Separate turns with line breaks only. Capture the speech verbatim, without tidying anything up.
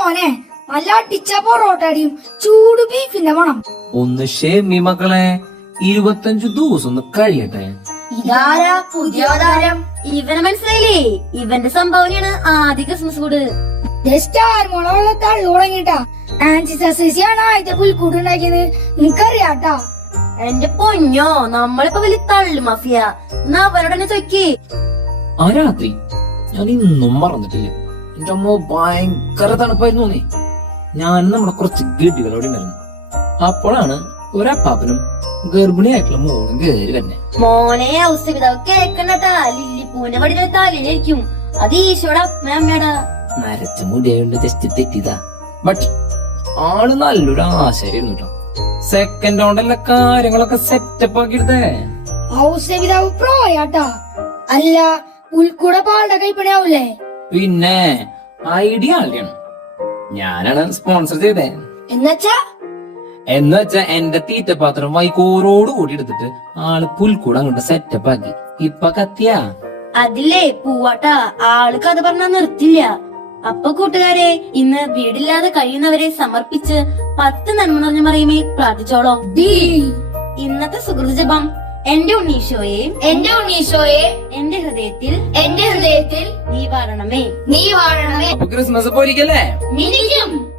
മോനെ നല്ല അടിച്ച പൊറോട്ടടിയും ചൂട് ബീഫിന്റെ മണം.
ഒന്ന് ഷേമി മക്കളെ, ഇരുപത്തഞ്ചു ദിവസം ഒന്ന് കഴിയട്ടെ.
ഇതാരാ പുതിയ അവതാരം? ഇവനെ മനസ്സിലായില്ലേ? ഇവന്റെ സംഭാവനയാണ് ആദ്യ ക്രിസ്മസ് ഫുഡ്.
സ്റ്റാർ മോളെ തള്ളു തുടങ്ങിട്ടാ. ആൻസി സസീസിയാണ് ആദ്യത്തെ പുൽക്കൂട്ട് ഉണ്ടാക്കിയത്, നിനക്കറിയാട്ടാ.
എന്റെ പൊന്നോ, നമ്മളിപ്പോ വലിയ തള്ളു മാഫിയ. എന്നാ അവരോട് തന്നെ ചോയ്ക്ക്.
ആ രാത്രി ഞാൻ ഇന്നും മറന്നിട്ടില്ല. എന്റെ അമ്മ ഭയങ്കര തണുപ്പായിരുന്നു. നീ ഞാൻ നമ്മുടെ കുറച്ച് ഗഡികളോടെ ഉണ്ടായിരുന്നു. അപ്പോഴാണ് ഒരപ്പാപ്പനും ഗർഭിണിയായിട്ടുള്ള മോളും കയറി തന്നെ.
മോനെ ഔസപിതാവ് കേക്കണ്ടട്ടാ. ലില്ലിപ്പൂവിന്റെ വടിയിൽ തലയിലിരിക്കും. അത് ഈശോടെ അമ്മ അമ്മയുടെ
നരച്ച മുടിയായോണ്ട് ജസ്റ്റ് തെറ്റിയതാ. ബട്ട് ആള് നല്ലൊരു ആശയായിരുന്നു കേട്ടോ. സെക്കൻഡ് കൊണ്ടല്ല കാര്യങ്ങളൊക്കെ സെറ്റപ്പ് ആക്കിയെടുത്തേ.
ഔസപിതാവ് പ്രോയാട്ടാ. അല്ല, പുൽക്കൂട പാളുടെ കൈപ്പണിയാവൂലേ?
പിന്നെ ഐഡിയ ആളുടെയാണ്. ഞാനാണ് സ്പോൺസർ ചെയ്തേ.
എന്നുവെച്ചാ
എന്ന് വെച്ചാ എന്റെ തീറ്റപാത്രം വൈക്കോറോട് കൂടി എടുത്തിട്ട് ആള് പുൽക്കൂട് അങ്ങോട്ട് സെറ്റപ്പ് ആക്കി. ഇപ്പൊ കത്തിയാ
അതില്ലേ പൂവാട്ടാ, ആള് കഥ പറഞ്ഞാ നിർത്തില്ല. അപ്പൊ കൂട്ടുകാരെ, ഇന്ന് വീടില്ലാതെ കഴിയുന്നവരെ സമർപ്പിച്ച് പത്ത് നന്മ നിറഞ്ഞ മറിയുമേ പ്രാർത്ഥിച്ചോളോ. ഇന്നത്തെ സുഹൃത ജപം: എന്റെ ഉണ്ണീശോയെ,
എന്റെ ഉണ്ണീശോയെ,
എന്റെ ഹൃദയത്തിൽ
എന്റെ ഹൃദയത്തിൽ
നീ വാഴണമേ,
നീ വാഴണമേ.
അപ്പൊ ക്രിസ്മസ് പോയിരിക്കല്ലേ?
മിനിക്കും